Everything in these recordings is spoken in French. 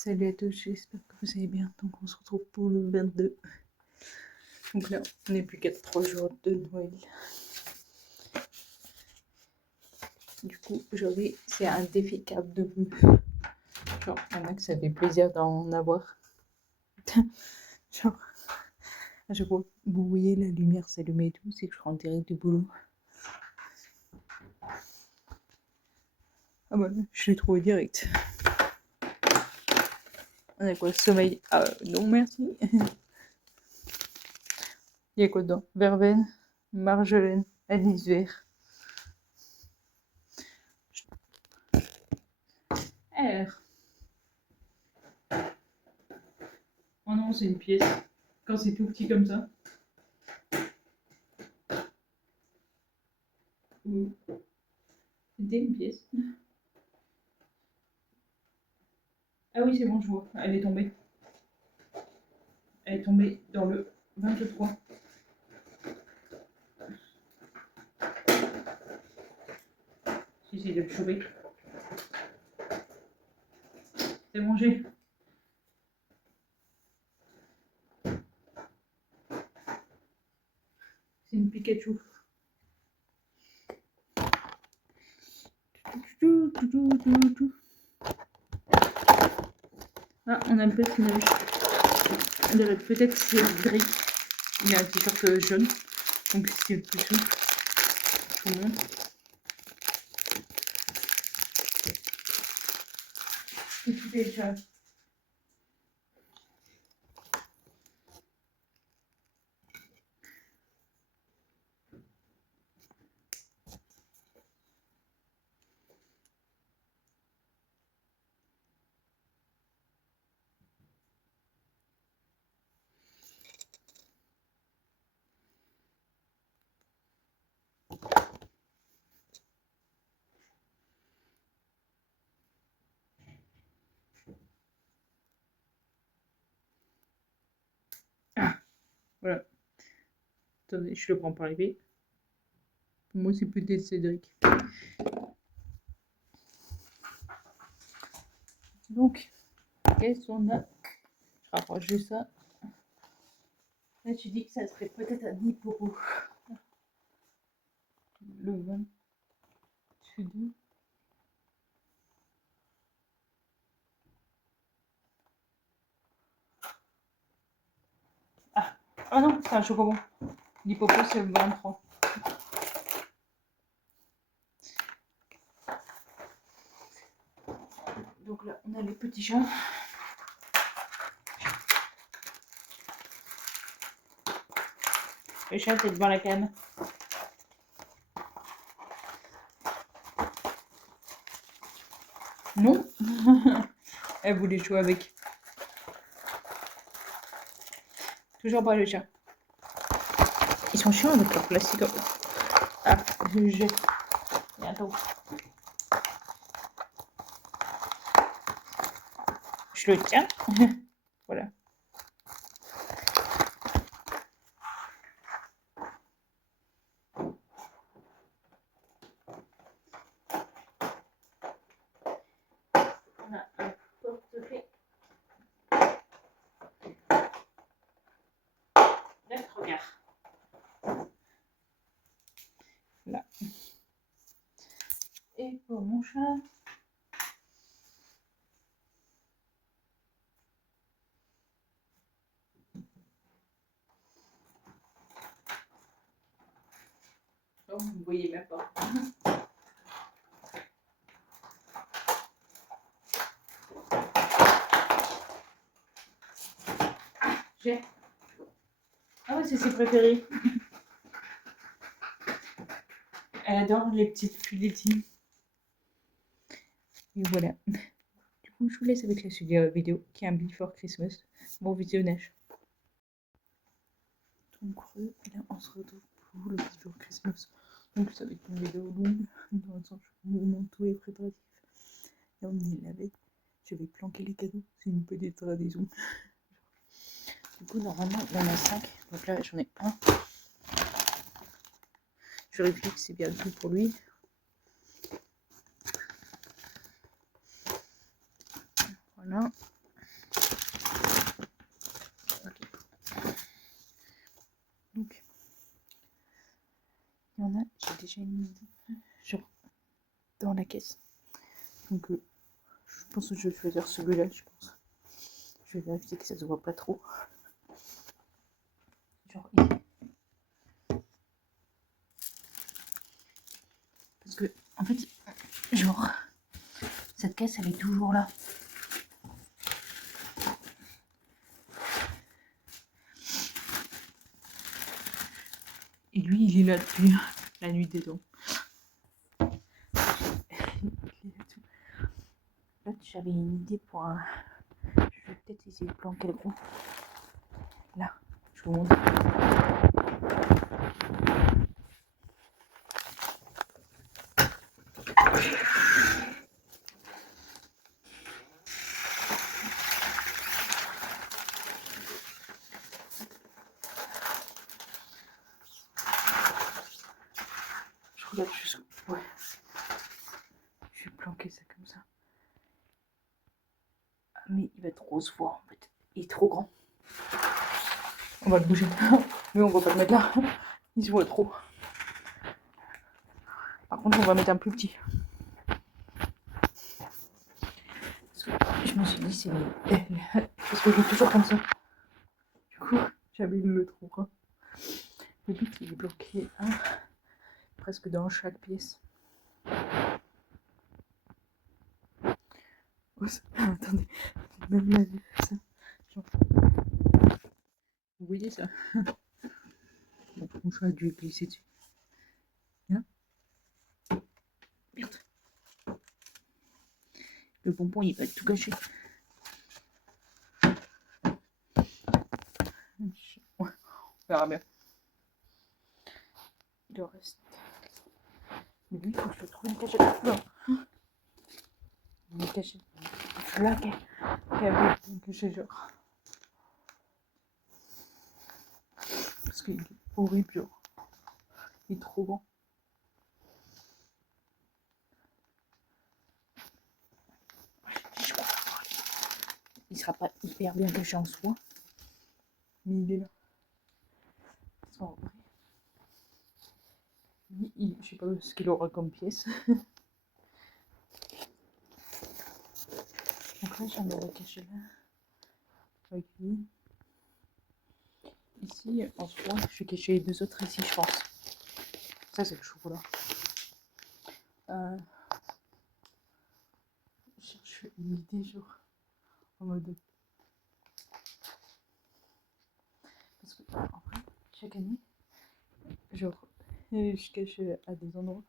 Salut à tous, j'espère que vous allez bien. Donc on se retrouve pour le 22. Donc là, on n'est plus qu'à 3 jours de Noël. Du coup, aujourd'hui, c'est un défi cap de vue. Genre, il y en a que ça fait plaisir d'en avoir. Genre, à chaque fois que vous voyez la lumière s'allumer et tout, c'est que je rentre direct du boulot. Ah bah, je l'ai trouvé direct. On a quoi? Sommeil? Ah non, merci. Il y a quoi dedans? Verveine, marjolaine, anis vert. R. Oh non, c'est une pièce. Quand c'est tout petit comme ça. C'était une pièce. Ah oui, c'est bon, je vois. Elle est tombée. Elle est tombée dans le 23. J'essaie de le choper. C'est mangé. C'est une Pikachu. Ah, on a un peu de neige. On dirait peut-être que c'est Drake. Il a un t-shirt jaune. Donc c'est plus souple. Je vous montre. Écoutez, déjà. Ah, voilà. Attendez, je le prends par l'épée. Pour moi, c'est peut-être Cédric. Donc, qu'est-ce qu'on a? Je rapproche de ça. Là, tu dis que ça serait peut-être un hipporo. Le 22. Ah non, c'est un chocobon. L'hippopot, c'est le 23. Donc là, on a les petits chats. Le chat, c'est devant la cam. Non. Elle voulait jouer avec. Toujours pas le chat. Ils sont chiants avec leur plastique. Ah, je le jette. Bientôt. Je le tiens. Voilà. On a un porte-clés. Neuf regards. Là. Et pour mon chat. Oh, vous ne voyez même pas. J'ai. Ah ouais, c'est ses préférés. Elle adore les petites filetines. Et voilà. Du coup, je vous laisse avec la suite de la vidéo qui est un Before Christmas. Bon visionnage. Donc, et là, on se retrouve pour le Before Christmas. Donc, ça va être une vidéo longue. Dans le sens, je vous montre tous les préparatifs. Là, on est la veille. Je vais planquer les cadeaux. C'est une petite tradition. Du coup, normalement, il y en a 5. Donc là, j'en ai un. Je vérifie que c'est bien tout pour lui. Voilà. déjà une genre dans la caisse. Donc je pense que je vais choisir celui-là, je pense. Je vais vérifier que ça se voit pas trop. Genre ici. Parce que en fait, genre, cette caisse elle est toujours là. Et lui, il est là depuis la nuit des dons. Là, j'avais une idée pour un... Je vais peut-être essayer de planquer le gros. Là, je vous montre. Je regarde jusqu'au... Ouais. Je vais planquer ça comme ça. Ah, mais il va trop se voir en fait. Il est trop grand. On va le bouger. Mais on va pas le mettre là. Il se voit trop. Par contre, on va mettre un plus petit. Parce que je me suis dit, c'est... Parce que je fais toujours comme ça. Du coup, j'abîme le trou. Hein. Le but, il est bloqué presque dans chaque pièce. Oh, attendez, même la vue, ça. Genre... Vous voyez ça? Bon, mon chat a dû glisser dessus. Là. Merde. Le bonbon, il va tout gâcher. Ouais, on verra bien. Il en reste. Mais lui, il faut que je trouve une cachette. Non. Une cachette. Là, une cachette, genre. Parce qu'il est horrible, genre. Il est trop grand. Il sera pas hyper bien caché en soi. Mais il est là. En vrai. Je sais pas ce qu'il aura comme pièce. Donc là, j'en ai caché là. Avec lui. Ici, en soi, je vais cacher les deux autres ici, je pense. Ça, c'est le chocolat. Je cherche une idée, genre, en mode... Parce que, en vrai, chaque année, genre, je cache à des endroits.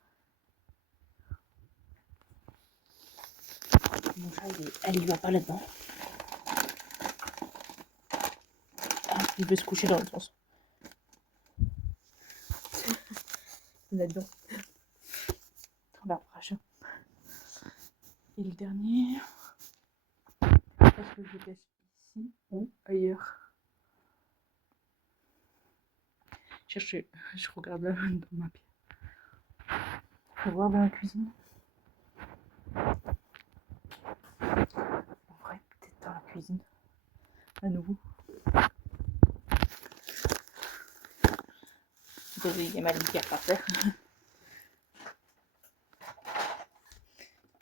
Mon chat, il va pas là-dedans. Ah, il veut se coucher dans le sens. Là-dedans. Dans l'arbre. Et le dernier, est-ce que je le cache ici ou ailleurs? Je regarde là dans ma pièce. Faut voir dans la cuisine. En vrai, peut-être dans la cuisine. À nouveau. Désolé, il y a ma litière par terre.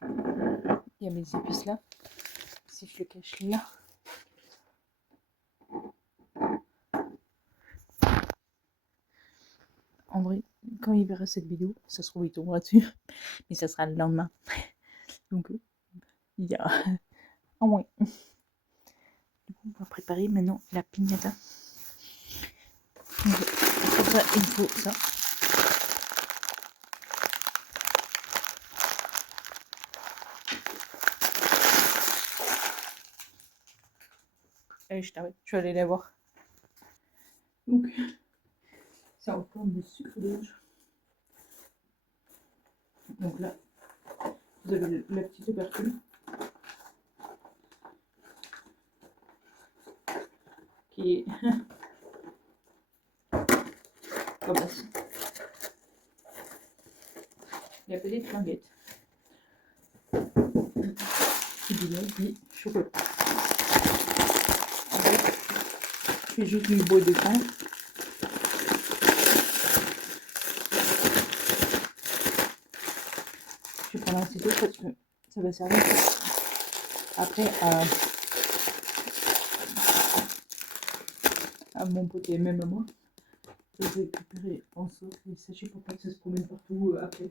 Il y a mes épices là. Si je le cache là. En vrai, quand il verra cette vidéo, ça se trouve il tombera dessus. Mais ça sera le lendemain. Donc, il y a un moins. Du coup, on va préparer maintenant la piñata. Donc, pour ça, il faut ça. Allez, je t'arrête, je vais aller la voir. Donc, c'est en forme de sucre d'orge. Donc là, vous avez la petite opercule. Qui est comme ça. Il y a des flinguettes. Et du lait et chocolat. En fait, je fais juste du bois de pain. ça va servir après à mon pote et même à moi de récupérer en sauf les sachets pour pas que ça se promène partout après.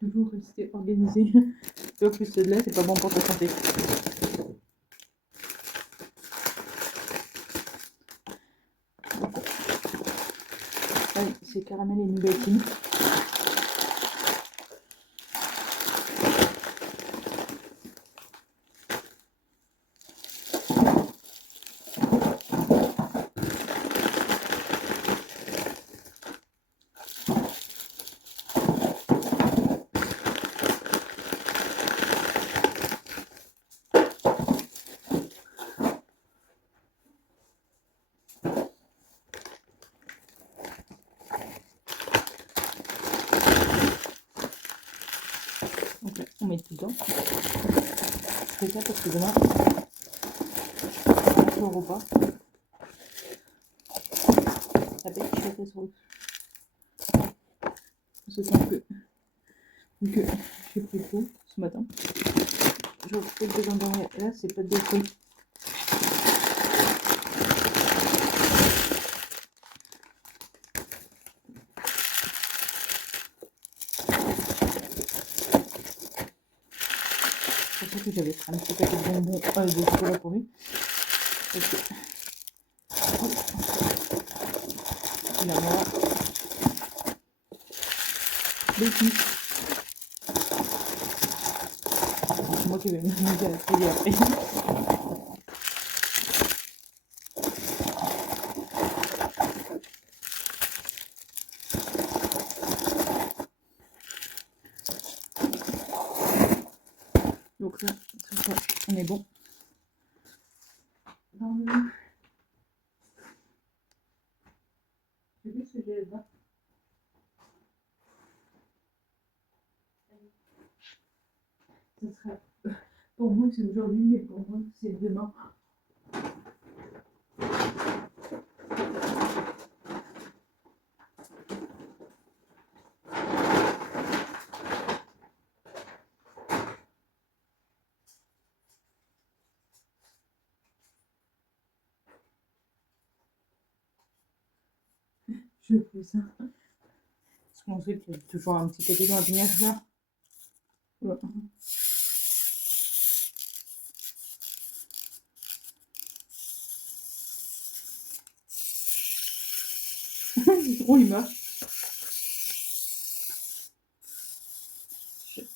Toujours rester organisé. En plus celle-là, c'est pas bon pour ta santé. Ça, c'est caramel et nougatine. Donc là, on met tout dedans. Je fais ça parce que demain, je au repas. Avec la casserole. C'est un peu. Donc j'ai pris tout ce matin. Je fais des endroits. Là, c'est pas de fruits. C'est pour ça que j'avais un petit paquet de bonbons de chocolat pour lui. Parce que il a moi des petits. C'est moi qui vais me manger à la télé après. Donc là, on est bon. J'ai vu ce gel là. Ce sera. Pour vous, c'est aujourd'hui, mais pour moi, c'est demain. Je fais ça. Parce qu'ensuite, il y a toujours un petit côté dans la lumière là. Voilà. Oh, il marche. C'est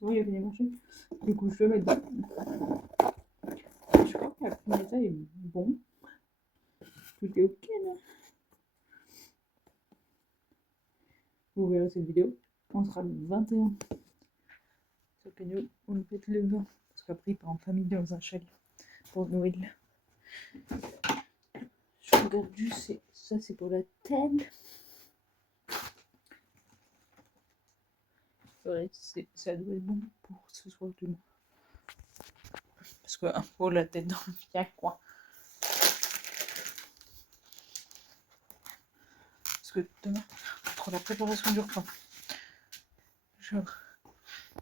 bon, il a bien marché. Du coup, je le mets dedans. Je crois que la punaise est bon. Tout est ok là. Vous verrez cette vidéo. On sera le 21. Sauf que nous, on le fait le 20. Parce qu'après, il part en famille dans un chalet pour Noël. Je regarde juste, ça c'est pour la tête. Ouais, ça doit être bon pour ce soir demain. Parce que pour la tête dans le fiac, quoi. Parce que demain, entre la préparation du repas, genre,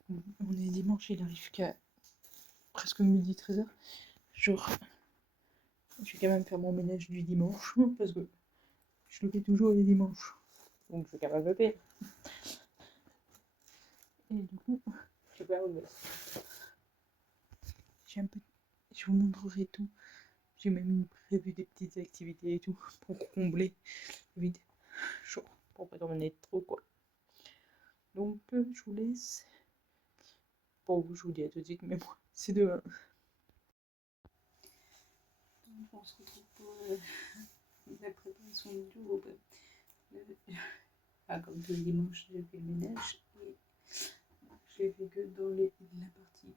on est dimanche, il arrive qu'à presque midi 13h. Genre, je vais quand même faire mon ménage du dimanche, parce que je le fais toujours les dimanches. Donc je vais quand même le faire. Et du coup, je vais pas j'ai un peu. Je vous montrerai tout. J'ai même prévu des petites activités et tout pour combler le vide. Genre, pour pas dormir trop quoi. Donc je vous laisse. Bon, je vous dis à tout de suite, mais moi, c'est demain. Donc on se retrouve pour la préparation du jour. Comme tous les dimanches, j'ai fait le ménage. Et je l'ai fait que dans la partie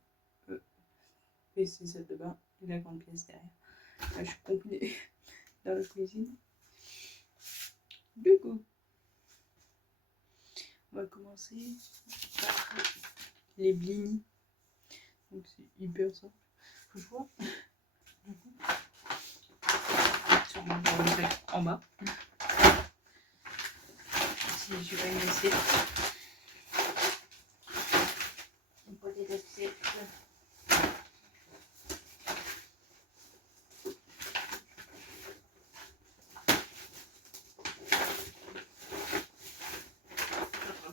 PC, salle de bain et la grande pièce derrière. Là, je suis complète dans la cuisine. Du coup, on va commencer par les blinis. Donc c'est hyper simple. que je vois. Du coup, celui que je vais mettre en bas. Si je vais une assiette. Une petite assiette.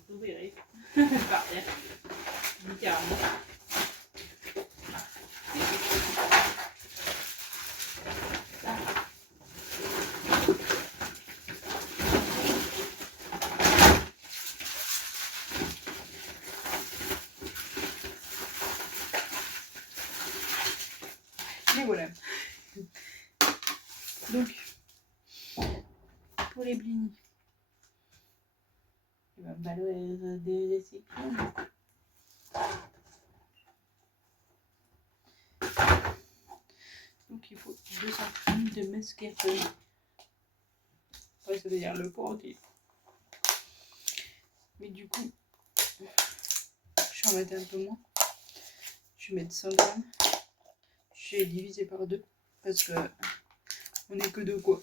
Vous verrez. Par terre. Littéralement. Mais voilà. Donc, pour les blinis, il va me falloir des récipients. Donc, il faut 200 g de mascarpone. Ouais, ça veut dire le pot entier. Mais du coup, je vais en mettre un peu moins. Je vais mettre 100 grammes. Je vais diviser par 2 parce que on n'est que deux quoi.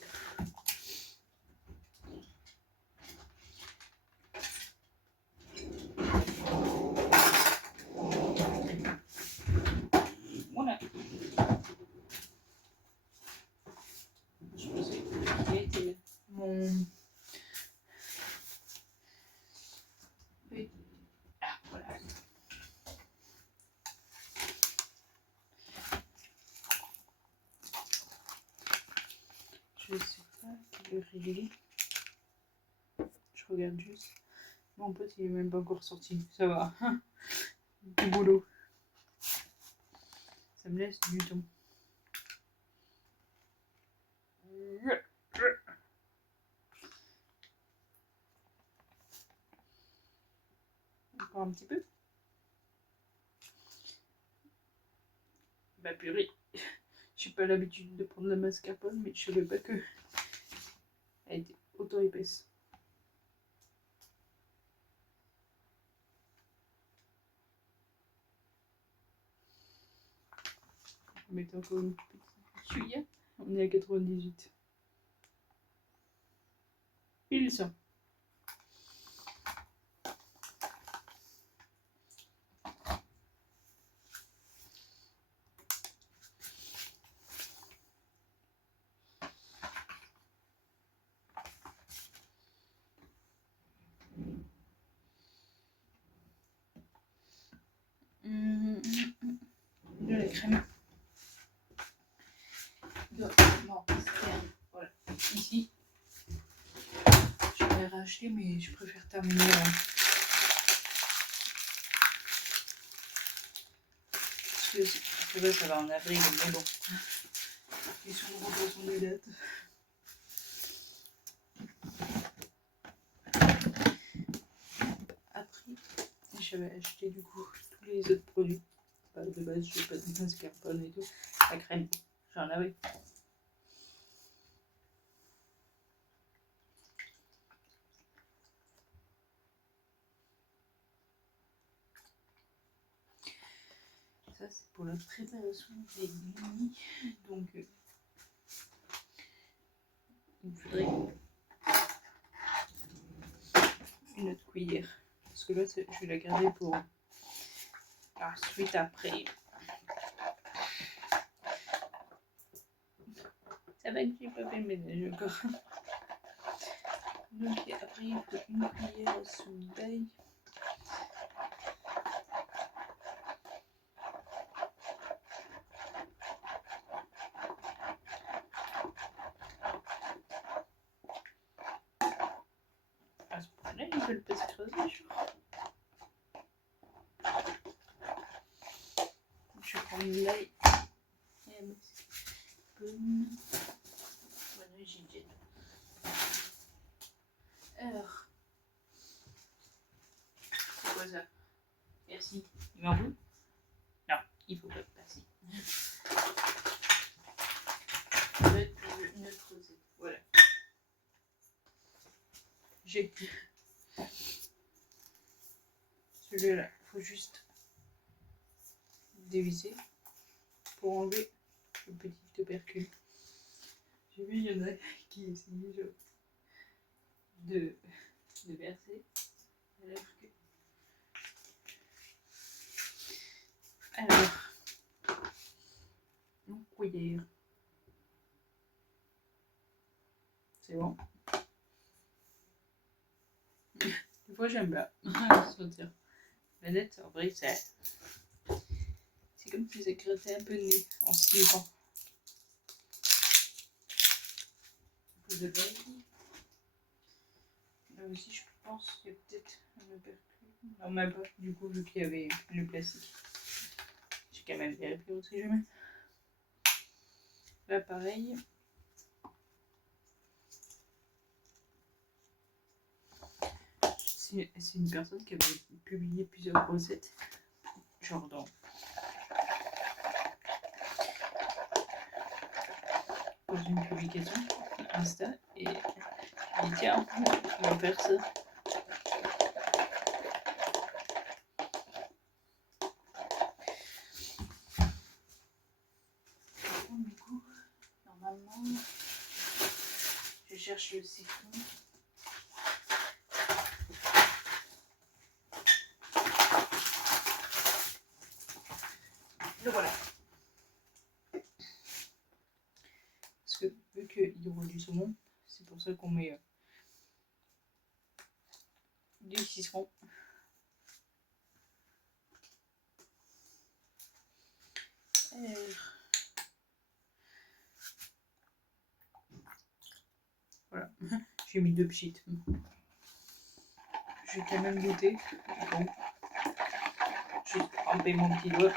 Voilà. Je pense que c'était mon... Ah, voilà. Je sais pas quelle heure il est. Je regarde juste. Mon pote il est même pas encore sorti. Ça va. Du boulot. Ça me laisse du temps. Encore un petit peu. Bah purée. J'ai pas l'habitude de prendre la mascarpone, mais je savais pas que elle était autant épaisse. On va mettre encore une petite cuillère. On est à 98. Il sent. De la crème. Voilà. Ici. Je vais racheter, mais je préfère terminer. Parce que là, ça va en avril, mais bon. Ils sont en représentation des dates. Après, j'avais acheté du coup tous les autres produits. De base, je n'ai pas de mascarpone et tout. La crème, j'en avais. Ça, c'est pour la préparation des blinis. Donc, il me faudrait une autre cuillère. Parce que là, je vais la garder pour la suite après. Ça va que j'ai pas fait le ménage encore. Donc après il faut une cuillère à soupe d'ail. À ce point-là, ils veulent pas se creuser, je crois. Je prends l'ail et un mascarpone. Voilà, j'y jette. Alors, c'est quoi ça? Merci. Il m'en veut? Non, il faut pas passer. Notre recette. Voilà. J'ai celui-là, il faut juste dévisser pour enlever le petit tubercule. J'ai vu, il y en a qui essayaient genre, de verser. Alors, une cuillère. C'est bon. Des fois, j'aime bien sortir. La nette, en vrai, c'est comme si ça grattait un peu de nez en sniffant. Un peu de l'oeil. Là aussi, je pense qu'il y a peut-être un opercule. Non, même pas. Du coup, vu qu'il y avait le plastique. J'ai quand même vérifié, on sait jamais. Là, pareil. C'est une personne qui avait publié plusieurs recettes. Genre dans une publication Insta. Et il dit tiens, on va faire ça. Du coup, normalement, je cherche le citron. Le voilà. Parce que vu qu'il y aura du saumon, c'est pour ça qu'on met du citron. Voilà, j'ai mis 2 pchites. Je vais quand même goûter. Bon. Je vais tremper mon petit doigt.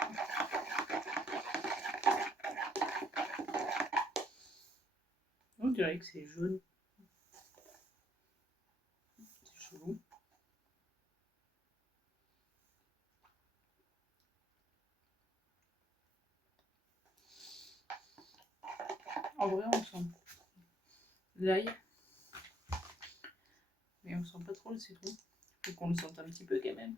On dirait que c'est jaune. C'est chelou. En vrai, on sent l'ail. Mais on sent pas trop le citron. Faut qu'on le sente un petit peu quand même.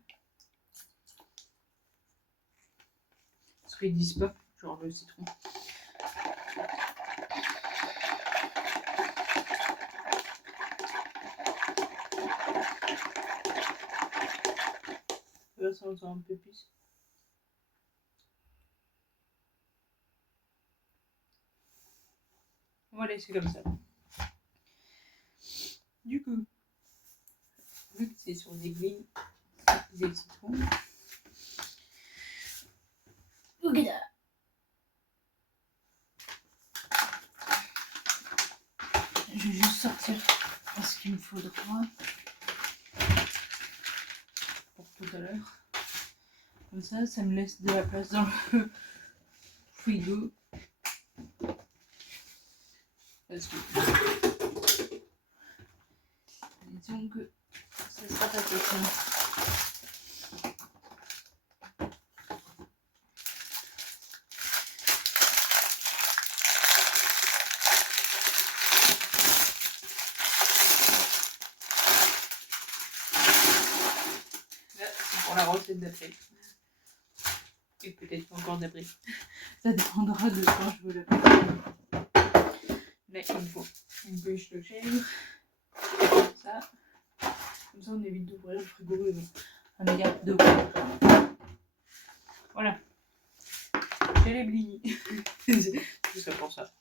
Parce qu'ils disent pas, genre le citron. Là, ça on sent un peu plus. Voilà, c'est comme ça. Du coup, vu que c'est sur des vignes, des citrons. Ok. Je vais juste sortir ce qu'il me faudra pour tout à l'heure. Comme ça me laisse de la place dans le frigo. Parce que disons que ça sera pas possible. Pour la recette d'après. Et peut-être encore d'après. Ça dépendra de quand je veux la faire. Mais il me faut une bûche de chèvre. Comme ça on évite d'ouvrir le frigo un méga de voilà. J'ai les blinis. C'est tout ça pour ça.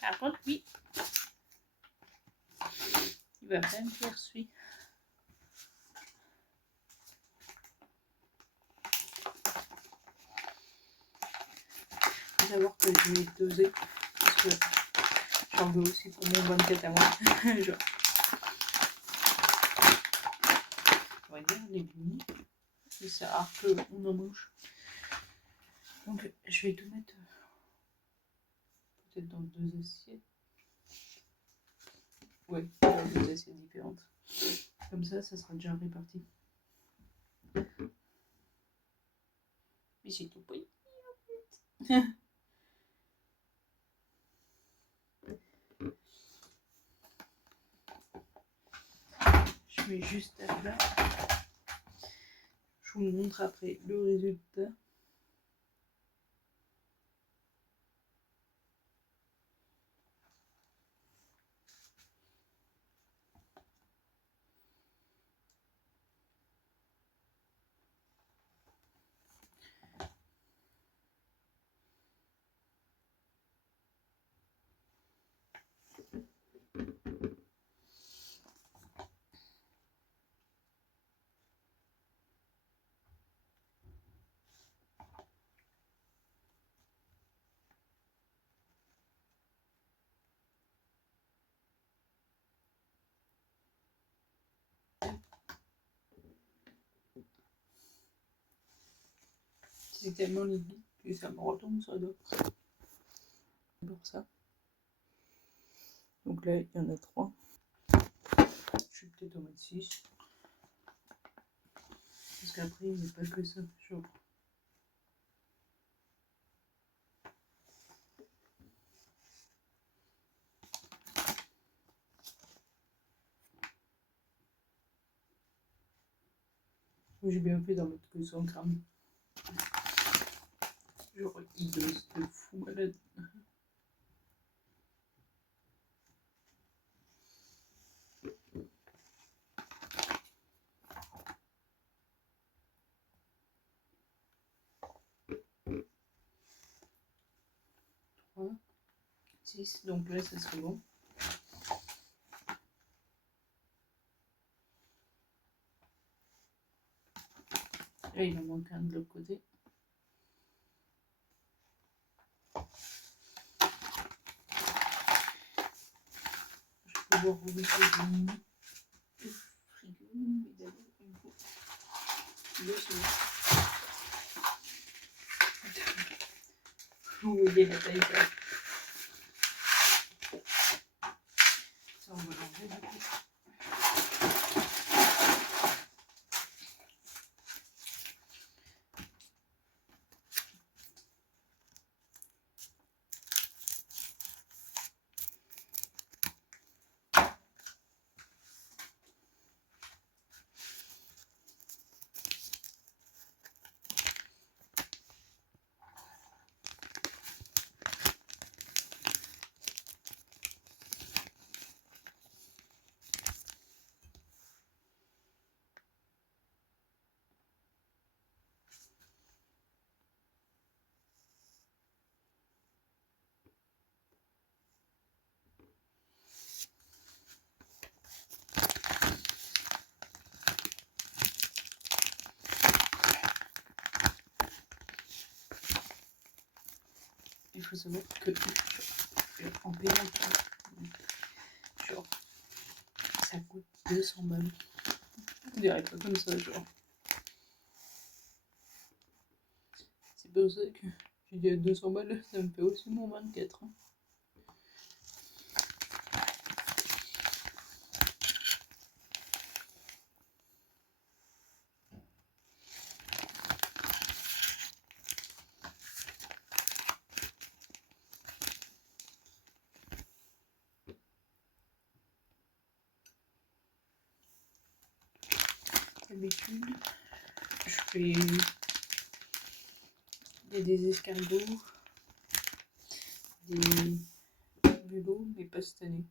Par contre, oui. Il va bien faire celui. Il faut savoir que je vais doser. Parce que j'en veux aussi pour mon 24 à moi. Genre. On va dire les blinis. Et ça a que on en mange. Donc je vais tout mettre peut-être dans 2 assiettes. Ouais, dans 2 assiettes différentes. Comme ça sera déjà réparti. Mais c'est tout petit en fait. juste là. Je vous montre après le résultat. C'est tellement limite que ça me retombe sur le dos. Pour ça. Donc là, il y en a 3. Je suis peut-être au mode 6. Parce qu'après, il n'y a pas que ça. Genre. J'ai bien fait d'en mettre que 100 grammes. Genre, il dose de fou malade. Voilà. 6, donc là, ça serait bon. Là, il en manque un de l'autre côté. Je vais pouvoir remettre le frigo, évidemment, il faut le soir. Vous voyez la taille, ça. Ça, on va l'enlever du coup. Il faut savoir que en payant genre, ça coûte 200 balles. On dirait pas comme ça, genre. C'est pour ça que j'ai dit 200 balles, ça me fait aussi mon 24. D'habitude, je fais. Il y a des escargots, des bulots, mais pas cette année.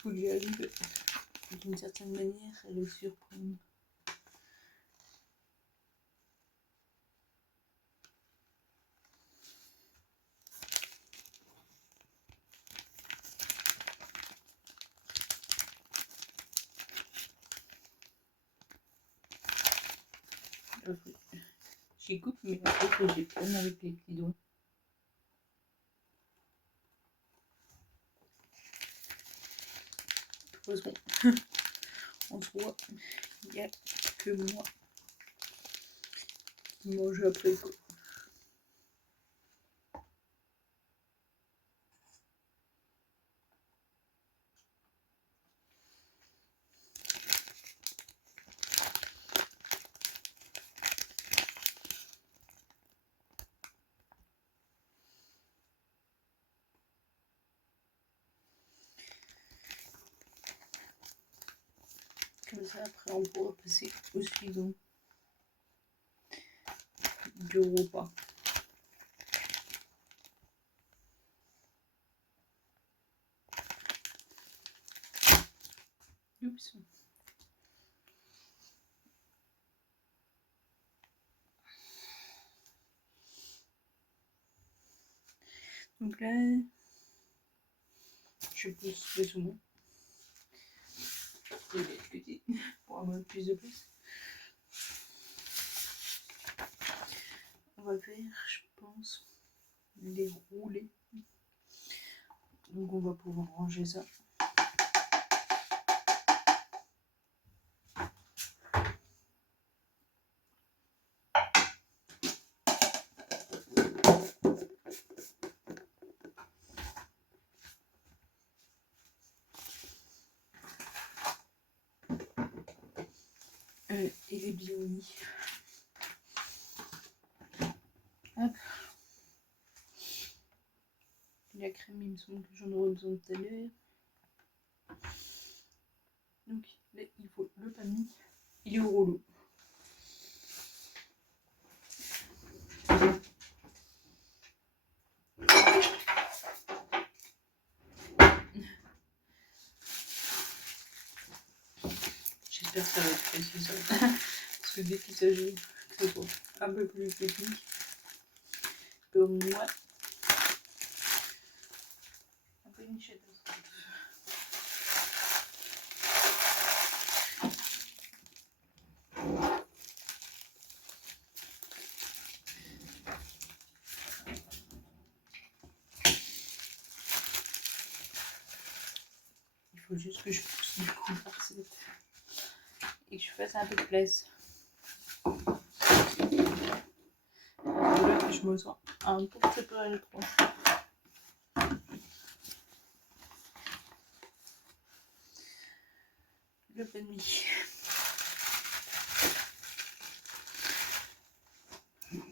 Faut lui arrive d'une certaine manière à le surprendre. J'y coupe, mais après j'ai plein avec les petits doigts. De toute façon, en soi, il n'y a que moi qui mange après quoi. Comme ça, après, on pourra passer au suivant du repas. Oups. Donc là, je pousse le saumon. Il est petit pour avoir plus de place. On va faire, je pense, les rouler. Donc on va pouvoir ranger ça. Et les bionis. Hop. La crème, il me semble que j'en aurai besoin tout à l'heure. Donc là, il faut le panier. Il est au rouleau. J'espère que ça va être précis. Parce que dès qu'il s'agit que ce soit un peu plus technique, comme moi, un peu une chatte. Il faut juste que je pousse du coup la recette et que je fasse un peu de place. Là, je me sens un peu préparé le tronc. Le panier.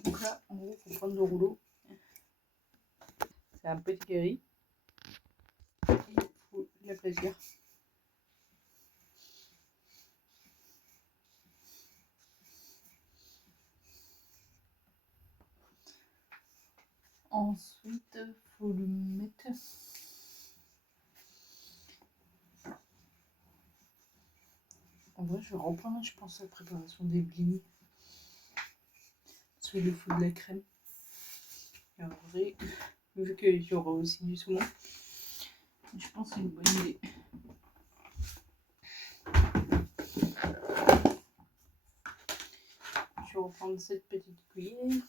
Donc là, en gros, il faut prendre le rouleau. C'est un petit carré. Il faut l'aplatir. Ensuite, il faut le mettre. En vrai, je vais reprendre, je pense, la préparation des blinis. Parce qu'il lui faut de la crème. Et en vrai, vu qu'il y aura aussi du saumon, je pense que c'est une bonne idée. Je vais reprendre cette petite cuillère.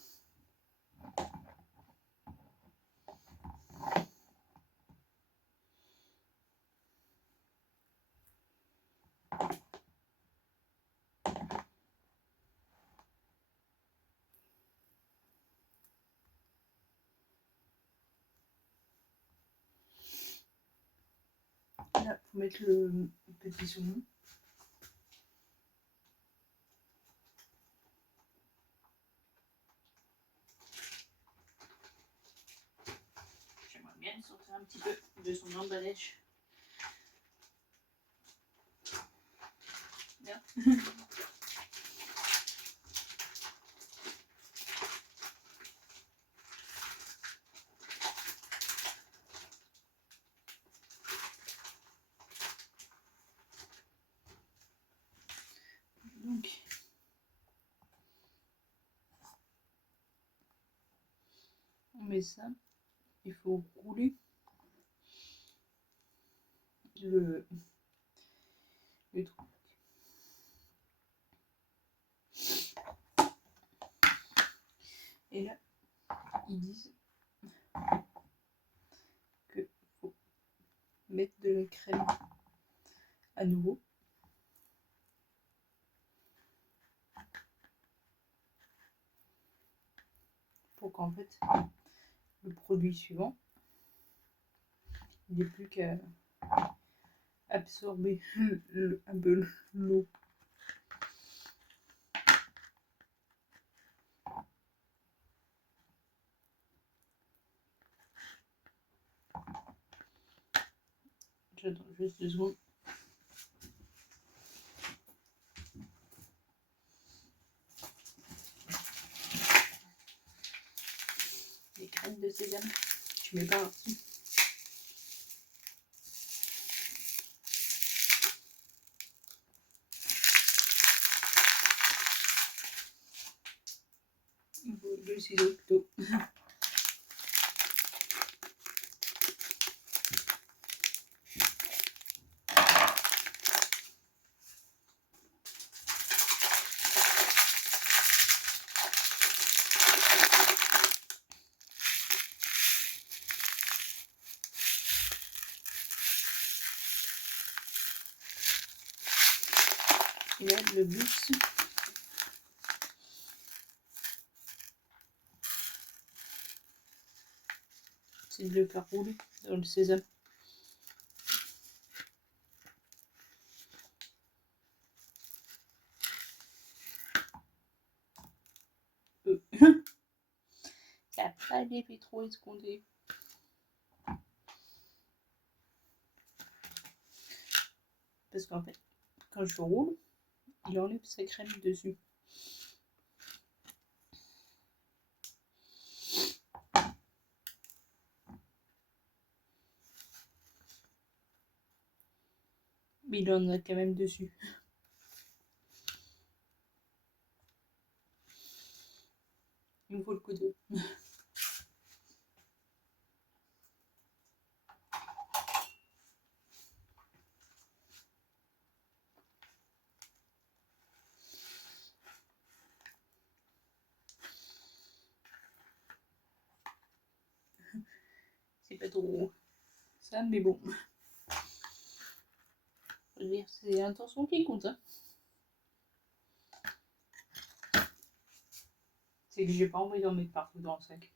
Là, il faut mettre le petit saumon. J'aimerais bien le sortir un petit peu de son emballage. Bien. Donc, on met ça. Il faut rouler le trou. Et là, ils disent qu'il faut mettre de la crème à nouveau. Pour qu'en fait, le produit suivant, il n'est plus qu'à absorber un peu l'eau. J'attends juste 2 secondes. de sésame. Je mets pas aussi. Le ciseau plutôt. Et là, le but, c'est de le faire rouler dans le sésame. Ça n'a pas l'effet trop escompté. Parce qu'en fait, quand je roule, il enlève sa crème dessus. Mais il en a quand même dessus. Il me faut le couteau. C'est pas trop ça, mais bon. Je veux dire, c'est l'intention qui compte. Hein. C'est que j'ai pas envie d'en mettre partout dans le sac.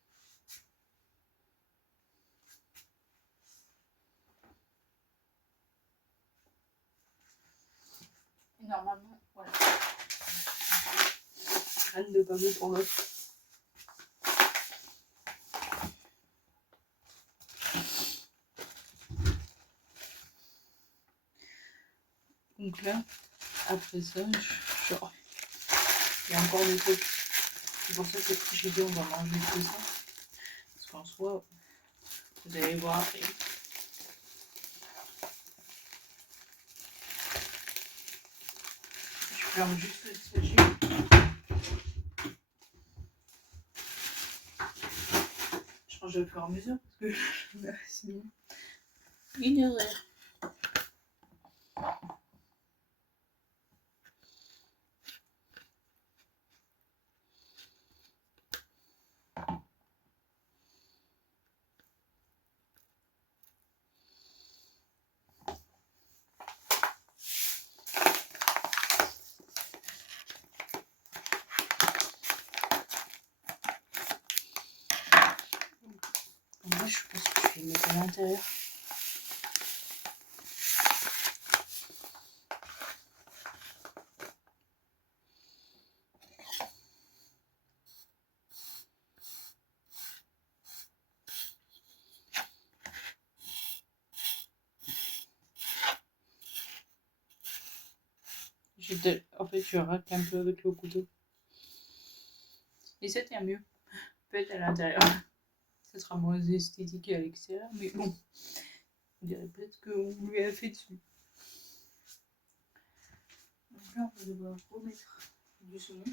Et normalement, voilà. Rien de pas bon pour l'autre. Donc là, après ça, genre, il y a encore des trucs. C'est pour ça que j'ai dit on va manger tout ça. Parce qu'en soi, vous allez voir après. Je ferme juste le sachet. Je change au fur et à mesure parce que sinon, une heure. Moi, je pense que je vais mettre à l'intérieur. En fait, je racle un peu avec le couteau. Et ça tient mieux. Peut-être à l'intérieur. Ça sera moins esthétique à l'extérieur, mais bon. On dirait peut-être qu'on lui a fait dessus. Donc là, on va devoir remettre du saumon.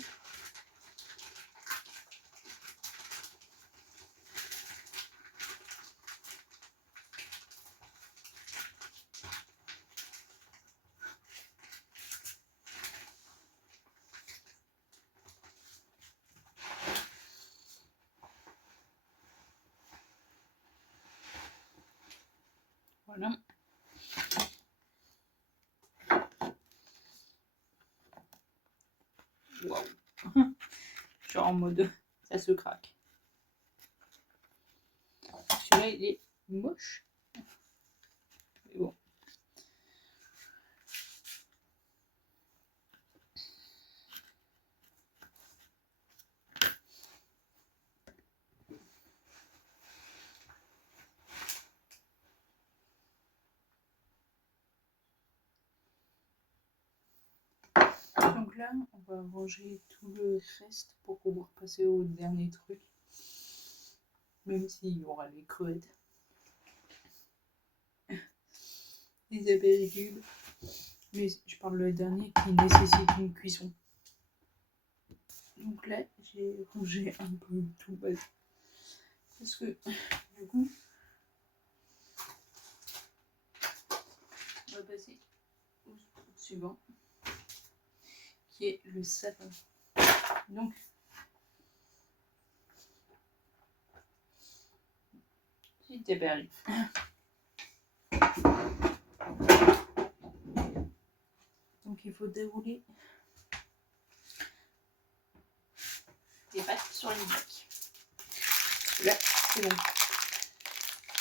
Voilà. Waouh. Genre en mode, ça se craque. Celui-là, il est moche. Mais bon. Donc là, on va ranger tout le reste pour pouvoir passer au dernier truc. Même s'il y aura les crevettes, les apéritifs. Mais je parle le dernier qui nécessite une cuisson. Donc là, j'ai rangé un peu tout bas. Parce que, du coup, on va passer au suivant, qui est le sapin. Donc, si t'es perdu. Donc, il faut dérouler tes pattes sur les blocs. Là, c'est bon.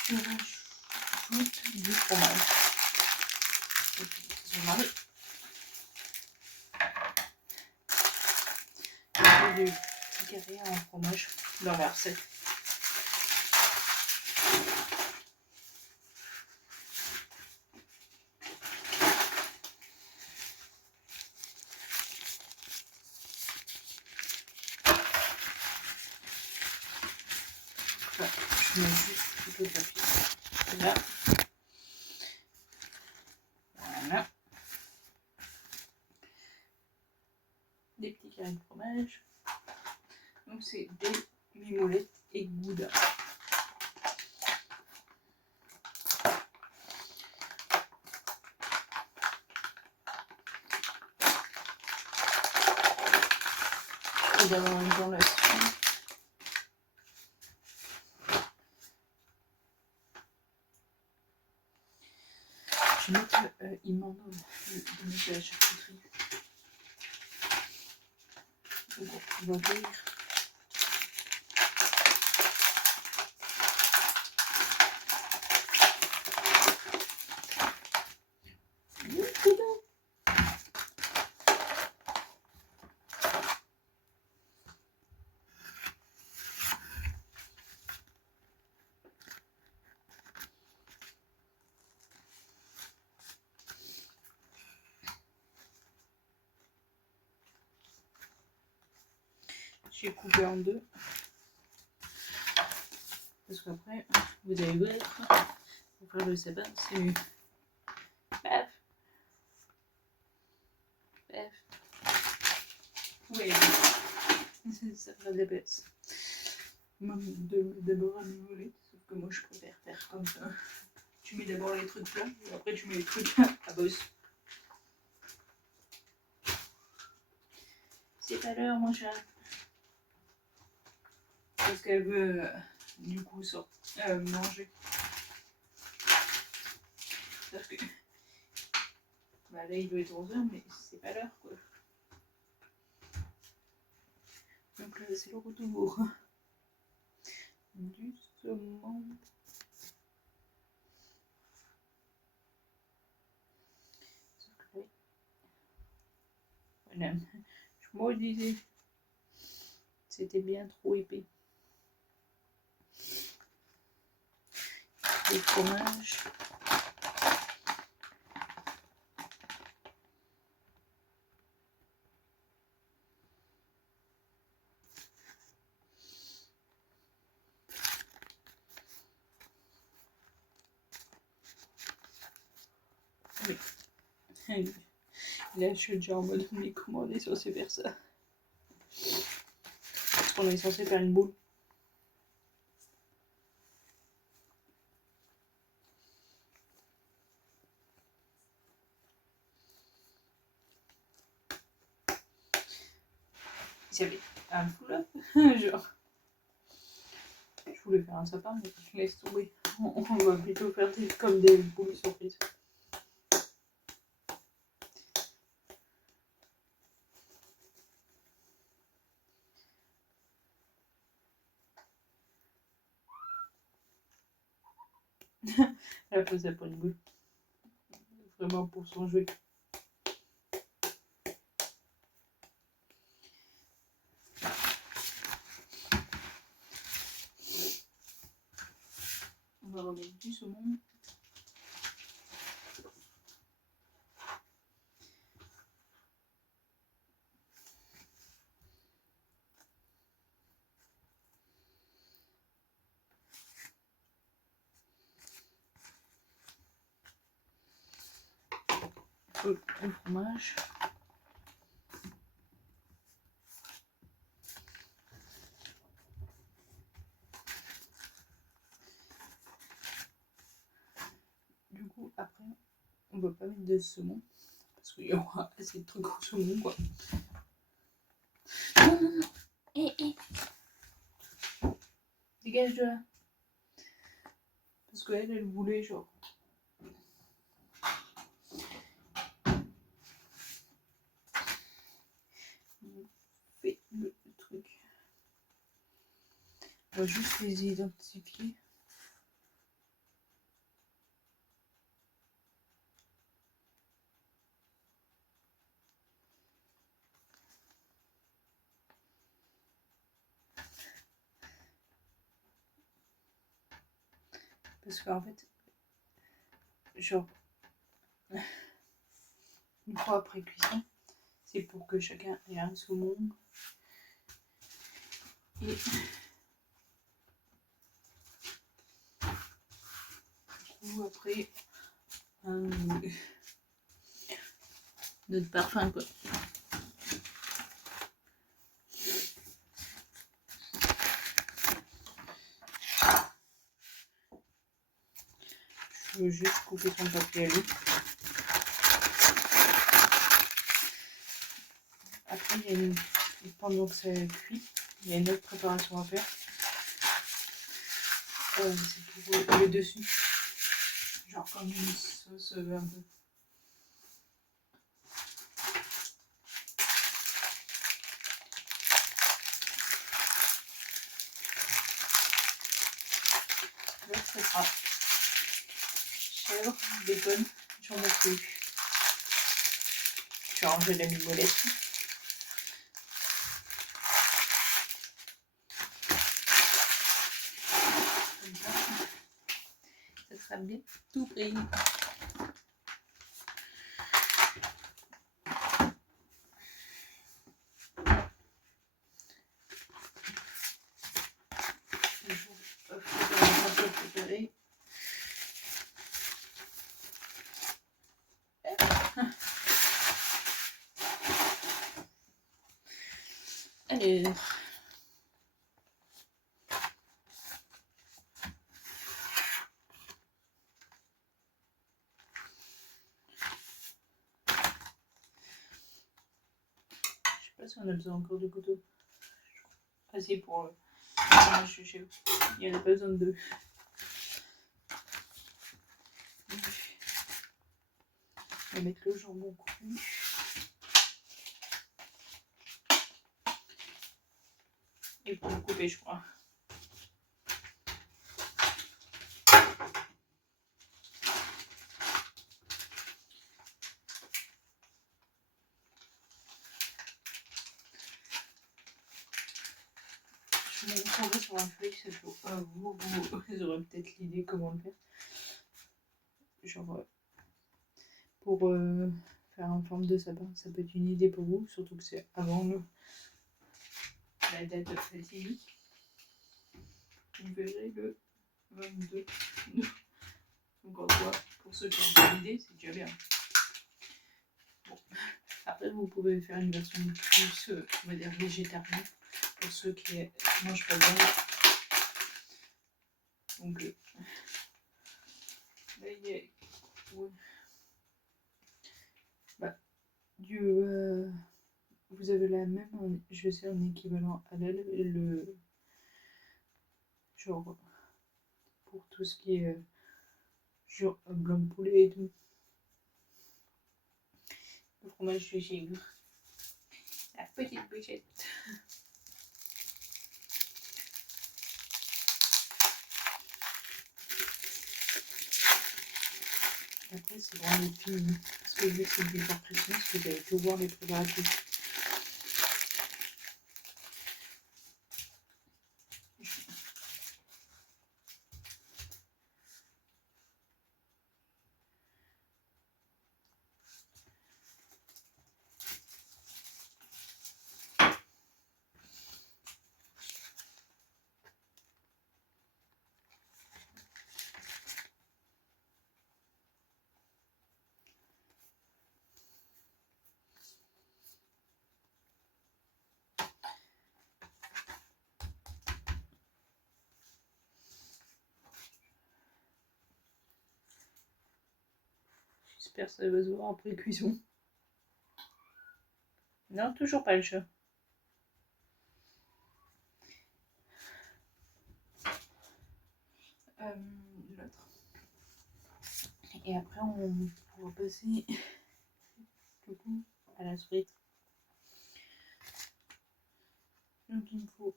Tu rajoutes du fromage. Son mari. J'ai du carré en fromage dans la recette. Voilà, je mets juste tout le papier. Là. Voilà. Des petits carrés de fromage. Donc c'est des mimolette et gouda. Et d'avoir un temps là-dessus. Je note qu'il m'en donne de mettre la charcuterie. Donc on va ouvrir. J'ai coupé en deux. Parce qu'après, vous allez voir, pour faire le sapin, c'est mieux. Paf. Paf. Oui, ça fera de la place. Même d'abord à mimolette, sauf que moi je préfère faire comme ça. Tu mets d'abord les trucs là, et après tu mets les trucs à bosse. C'est pas l'heure, mon chat. Parce qu'elle veut du coup manger. Parce que bah là il doit être 11h, mais c'est pas l'heure quoi. Donc là c'est le retour du saumon. Sauf que là, voilà, je me disais, c'était bien trop épais. Le fromage. Oui. Là, je suis déjà en mode, mais comment on est censé faire ça? Parce qu'on est censé faire une boule. Il y avait un flop, genre. Je voulais faire un sapin, mais je laisse tomber. On va plutôt faire comme des boules surprises. Elle faisait pas une boule. Vraiment pour son jeu. On va remettre du saumon. peu de fromage. Du coup, après, on ne va pas mettre de saumon parce qu'il y aura assez de trucs au saumon, quoi. Non, non, non. Dégage de là. Parce qu'elle, elle voulait genre. Fait le truc. On va juste les identifier. Parce qu'en fait, genre, une fois après cuisson, c'est pour que chacun ait un saumon. Et du coup, après, notre parfum, quoi. Je veux juste couper son papier à l'eau. Après, pendant que ça cuit, il y a une autre préparation à faire. C'est pour le dessus. Genre comme une sauce un peu. Là, ça sera chèvre, bacon, jambon cru. Je vais ranger la mimolette. Comme ça sera bien tout prêt. Allez. Je sais pas si on a besoin encore de couteau. Assez pour le fromage de chèvre. Il n'y en a pas besoin de deux. On va mettre le jambon cru. Et pour le couper, je crois. Je vais vous montrer sur un feuille, ça fait. Vous aurez peut-être l'idée comment le faire. Genre, pour faire en forme de sapin, ça peut être une idée pour vous, surtout que c'est avant la date fatidique. Vous verrez le 22. Donc en soi, pour ceux qui ont pas l'idée, c'est déjà bien. Bon. Après, vous pouvez faire une version plus, on va dire, végétarienne, pour ceux qui ne mangent pas de viande. Donc, là, il y a... Ouais. Bah, vous avez la même, je sais, un équivalent à l'aile, et le... Genre, pour tout ce qui est... genre, blanc de poulet et tout. Le fromage de chèvre. La petite bouchette. Après, c'est vraiment fini. Parce que vu que c'est des impressions, parce que vous allez tout voir les préparatifs. J'espère que ça va se voir après cuisson. Non, toujours pas le chat. L'autre. Et après, on pourra passer du coup à la suite. Donc il me faut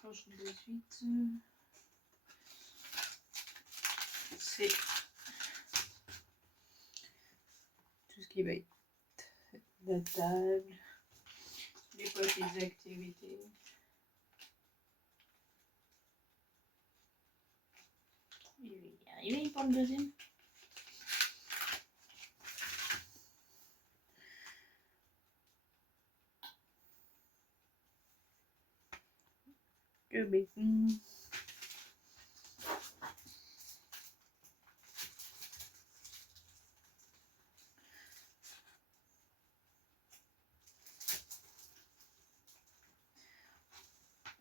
planche de suite. C'est tout ce qui va être la table, les petites activités. Il va y arriver pour le deuxième. Le bacon.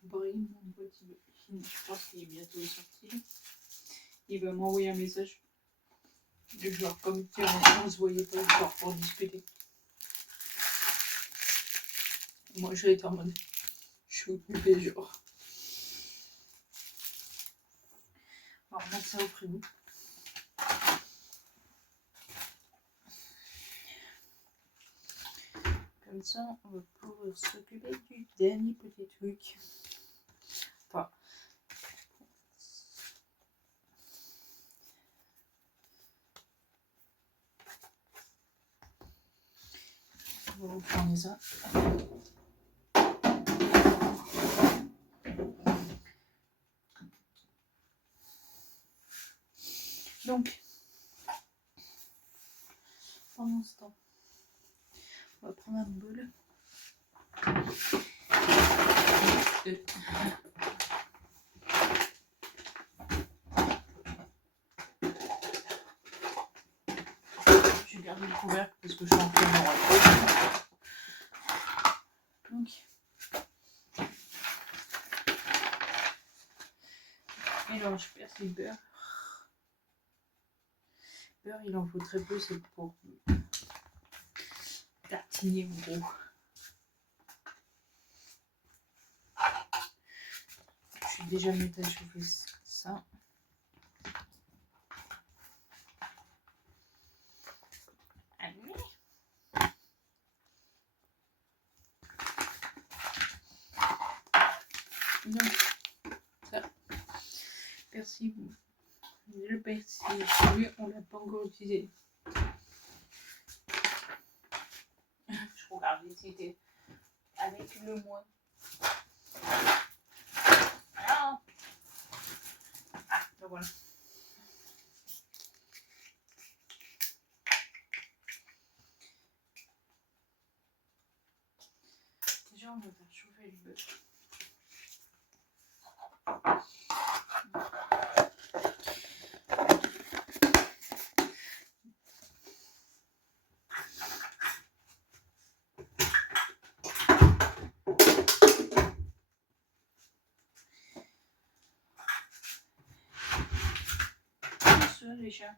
Brahim, mon pote, je pense qu'il est bientôt sorti. Il va m'envoyer un message. Genre comme si on se voyait pas, genre pour discuter. Moi je vais être en mode, je suis occupée genre. On va remettre ça au frigo. Comme ça, on va pouvoir s'occuper du dernier petit truc. Enfin, on va reprendre ça. Donc, pendant ce temps, on va prendre un bol. Je vais garder le couvercle parce que je suis en train de rentrer. Donc, mélange persil beurre. Beurre, il en faut très peu, c'est pour tartiner en gros. Je suis déjà mis à chauffer ça. Donc, ça, persil, le persil, lui, on l'a pas encore utilisé. Je regarde si c'était avec le moins. Ah, donc voilà. Déjà, on va faire chauffer le beurre. Les chats.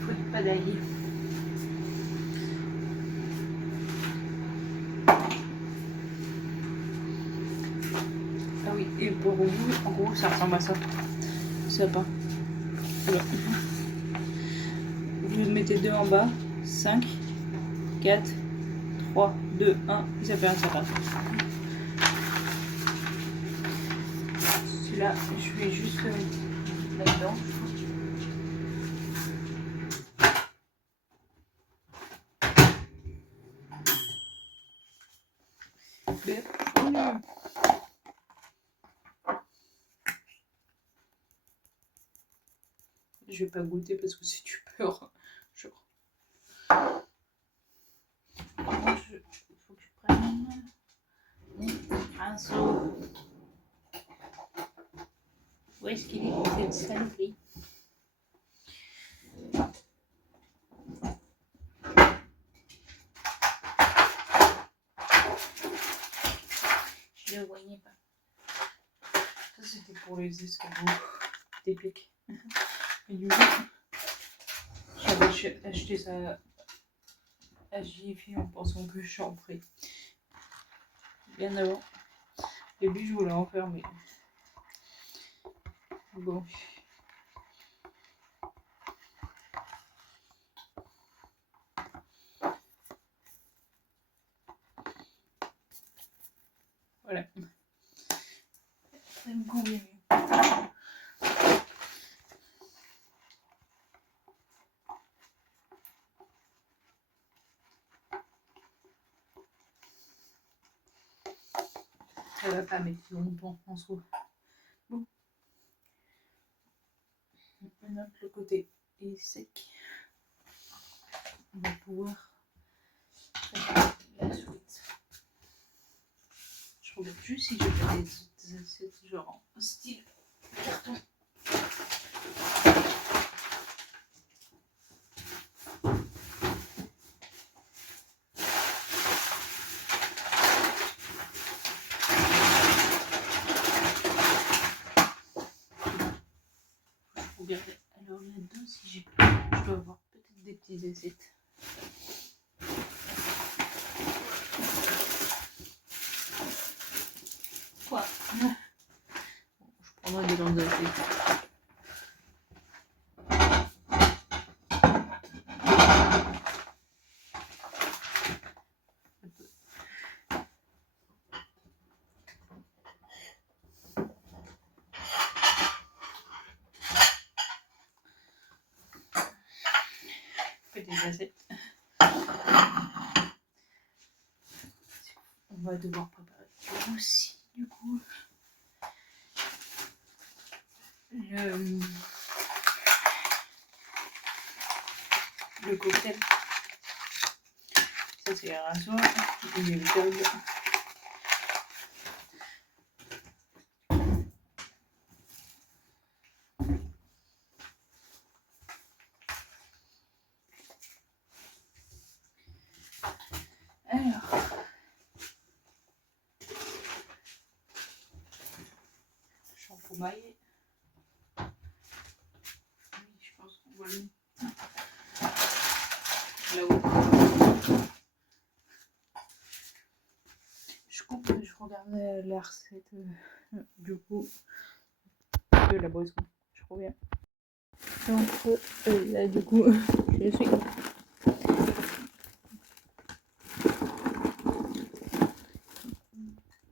Faut pas d'ail. Ah oui, et pour vous, en gros, ça ressemble à ça. Sapin. Voilà. Vous mettez 2 en bas, 5, 4, 3, 2, 1, et ça fait un sapin. Celui-là, je vais juste le mettre là-dedans. Je vais pas goûter parce que c'est du beurre. Genre. Moi, il faut que je prenne mon pinceau. Où est-ce qu'il est cette saloperie? Ça c'était pour les escabeaux des pics. Et du coup, j'avais acheté ça à Jiffy en pensant que je en ferais bien avant. Et puis je voulais en faire, mais bon. Voilà. Ça me convient mieux. Ça va pas mettre longtemps en soi. Bon. Maintenant que le côté est sec, on va pouvoir faire la suite. Je regarde juste si j'ai pas des assiettes genre en style carton. Regardez, alors là-dedans, si j'ai, je dois avoir peut-être des petites assiettes. Quoi? Bon, je prendrai des grandes assiettes. Petites assiettes. On va devoir préparer aussi, du coup, le cocktail. Ça c'est un rasoir, inévitable. Alors, shampoing maillé. Oui, je pense qu'on va le mettre là-haut. Je coupe, je regarde la recette du coup de la boisson. Je reviens. Donc là du coup, je suis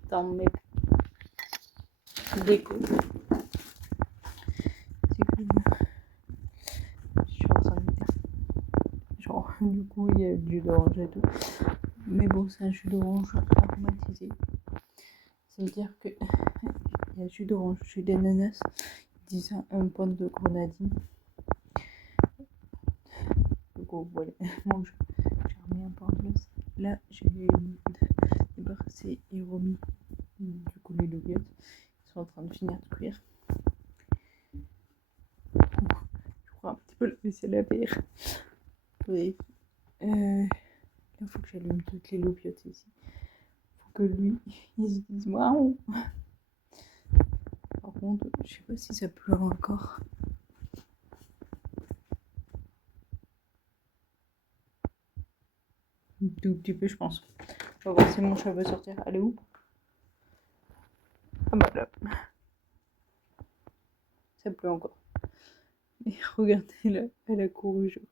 dans mes déco. C'est que je suis en train de dire. Genre, du coup, il y a du jus d'orange et tout. Mais bon, c'est un jus d'orange aromatisé. C'est-à-dire que il y a jus d'orange, jus d'ananas, ils disent un point de grenadine. Du coup, voilà, moi j'ai remis un peu en place. Là, j'ai débarrassé et remis du coup les nuggets. Ils sont en train de finir de cuire. Je crois un petit peu la vaisselle à faire. Oui. Là, il faut que j'allume toutes les loupiottes ici. Faut que lui, il se dise waouh. Par contre, je sais pas si ça pleure encore. Un tout petit peu, je pense. On va voir si mon chat va sortir. Elle est où? Ah bah là. Ça pleut encore. Et regardez là, elle a couru. Genre.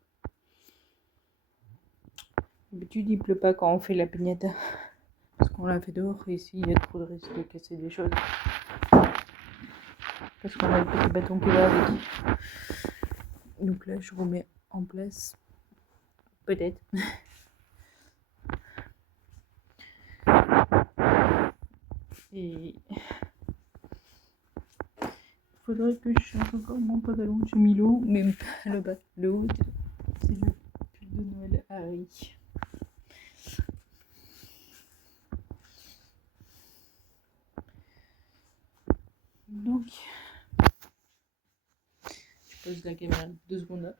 D'habitude, il pleut pas quand on fait la piñata. Parce qu'on l'a fait dehors. Et ici, il y a trop de risques de casser des choses. Parce qu'on a le petit bâton qui va avec. Donc là, je remets en place. Peut-être. Et il faudrait que je change encore mon pantalon. J'ai mis le haut, mais pas le bas. Le haut, c'est le pull de Noël Harry. Donc, je pose la caméra 2 secondes là.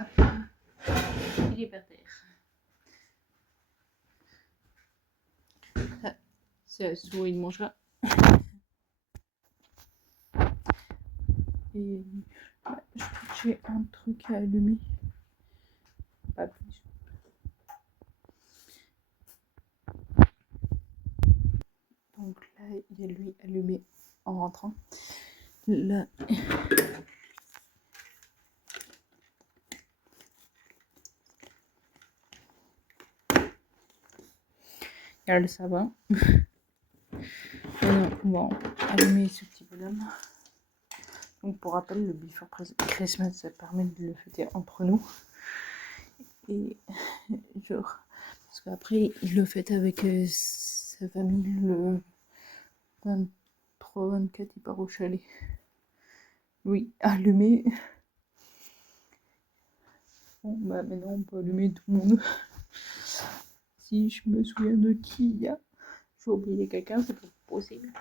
Hop. Il est par terre. C'est souvent il mangera. Et je crois que j'ai un truc à allumer. Pas plus. Donc là, il y a lui allumé en rentrant. Là. Il y a le savon. Maintenant, on va allumer ce petit bonhomme. Donc pour rappel, le Before Christmas, ça permet de le fêter entre nous. Et genre, parce qu'après, il le fête avec sa famille le 23-24, il part au chalet. Oui, allumé. Bon, bah maintenant on peut allumer tout le monde. Si je me souviens de qui il y a. J'ai oublié quelqu'un, c'est pas possible.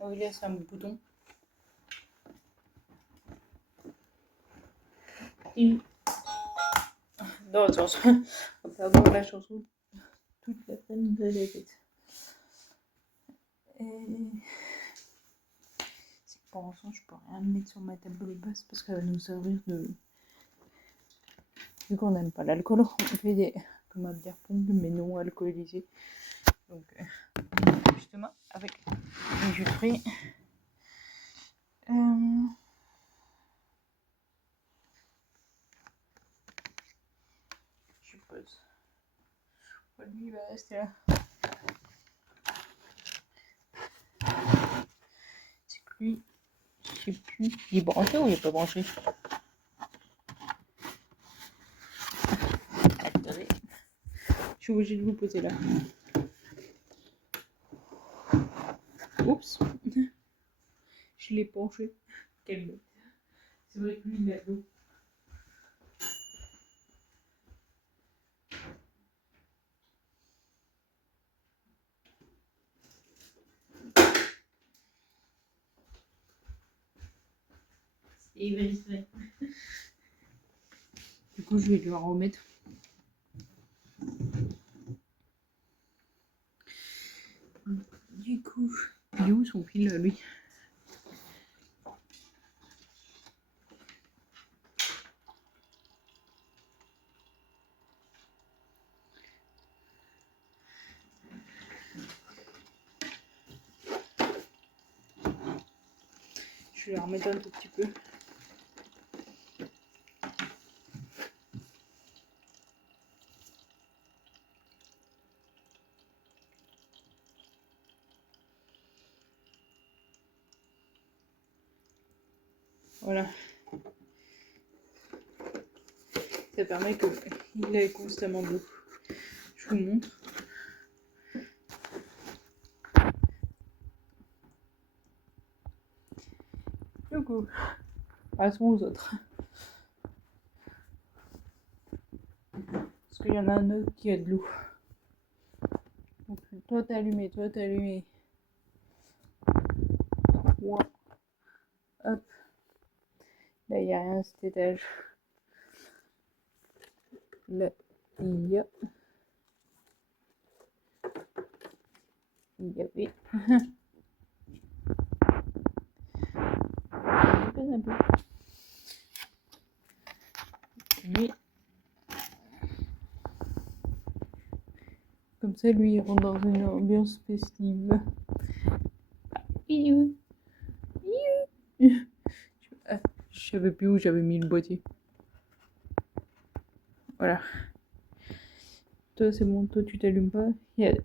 Oh, il y a un bouton. Et... Non, attends, on peut avoir la chanson toute la peine de la tête. C'est que pour l'instant, je peux rien mettre sur ma table basse parce qu'elle va nous servir de... Vu qu'on n'aime pas l'alcool, on fait des tomates bière pompe mais non alcoolisées. Donc, justement, avec les jus de fruits. Je suppose. Lui, il va rester là. C'est que lui, je sais plus. Il est branché ou il n'est pas branché? Attendez. Je suis obligée de vous poser là. Oups. Je l'ai penché. Quelle bête. C'est vrai que lui, il a l'eau. Et vrai. Du coup, je vais lui en remettre. Du coup, il est où son fil, lui? Je vais la remettre un tout petit peu. Voilà. Ça permet qu'il ait constamment de l'eau. Je vous montre. Du coup, passons aux autres. Parce qu'il y en a un autre qui a de l'eau. Donc, toi t'as allumé, toi t'as allumé. Moi. Hop. Là, il n'y a rien à cet étage. Là, il y a. Il y avait. Un peu. Lui. Comme ça, lui, il rentre dans une ambiance festive. Je savais plus où j'avais mis le boîtier. Voilà. Toi, c'est bon, toi, tu t'allumes pas.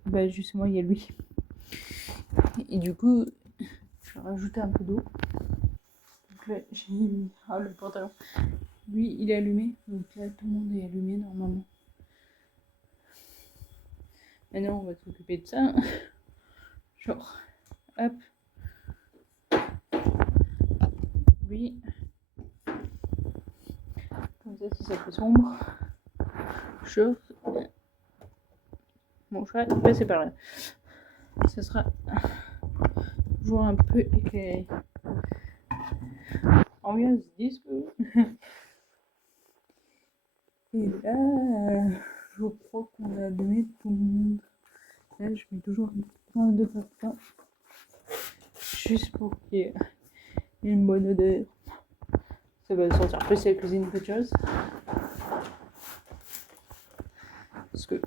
Bah, justement, il y a lui. Et du coup, je vais rajouter un peu d'eau. Donc là, j'ai mis le pantalon. Lui, il est allumé. Donc là, tout le monde est allumé normalement. Maintenant, on va s'occuper de ça. Genre, hop. Lui. Comme ça, si ça fait sombre. Chauffe. Mon chat est passé par là. Ça sera toujours un peu éclairé. ambiance disco. Et là, je crois qu'on a allumé tout le monde. Là, je mets toujours un point de parfum. Juste pour qu'il y ait une bonne odeur. Ça va sentir plus la cuisine qu'autre chose. Parce que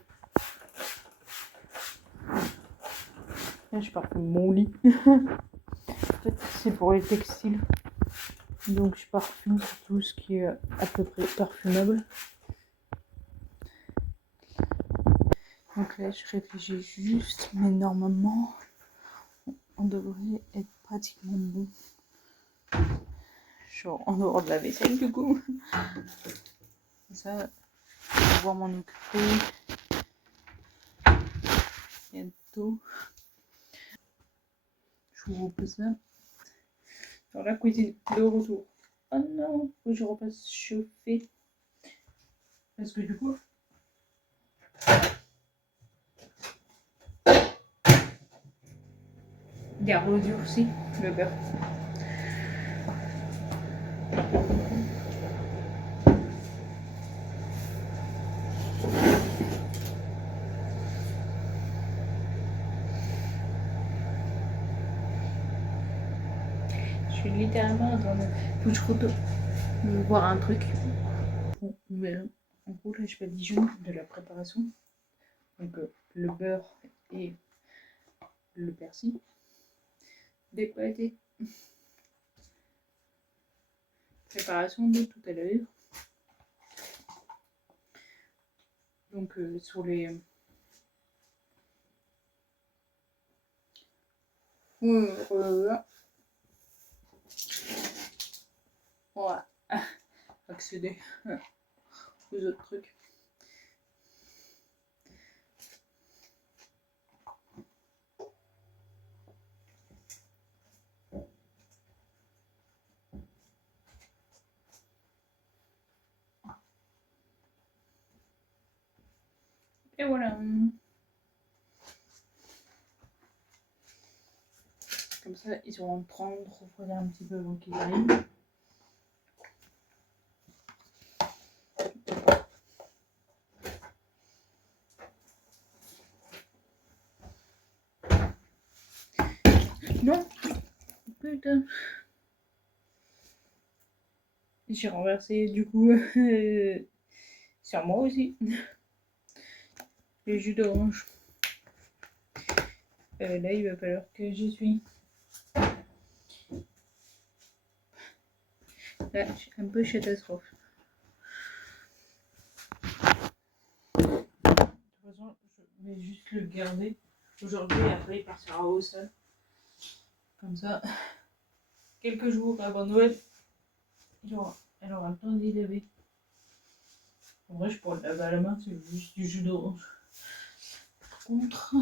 là, je parfume mon lit. En fait, c'est pour les textiles. Donc, je parfume tout ce qui est à peu près parfumable. Donc là, je réfléchis juste, mais normalement, on devrait être pratiquement bon. Genre en dehors de la vaisselle, du coup. Ça, je vais pouvoir m'en occuper bientôt. Je vous repose ça. Dans la cuisine, de retour. Oh non, faut que je repasse chauffer. Parce que du coup, il y a redurci le beurre. Je suis littéralement en train de... Faut que je retourne. Je vais voir un truc. Bon, mais en gros, là, je fais Dijon de la préparation. Donc, le beurre et le persil. Décollaté. Préparation de tout à l'heure. Donc, sur les... Voilà. On va accéder aux autres trucs. Et voilà. Comme ça, ils auront le temps de refroidir un petit peu avant qu'ils arrivent. Non, putain. J'ai renversé du coup sur moi aussi les jus d'orange. Là, il va falloir que j'essuie. Là, j'ai un peu catastrophe. De toute façon, je vais juste le garder aujourd'hui et après il partira au sol. Comme ça, quelques jours avant Noël, elle aura le temps d'y laver. En vrai, je pourrais le laver à la main, c'est juste du jus d'orange. Par contre,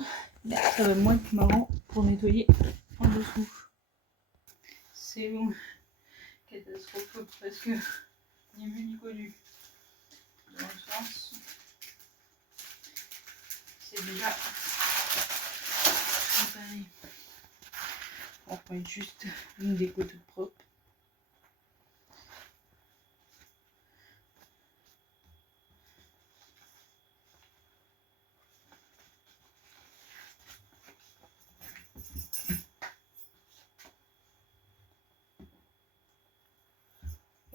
là, ça va moins être marrant pour nettoyer en dessous. C'est bon. Catastrophe parce que ni vu ni connu. Dans le sens, c'est déjà pareil. On prend juste une déco toute propre.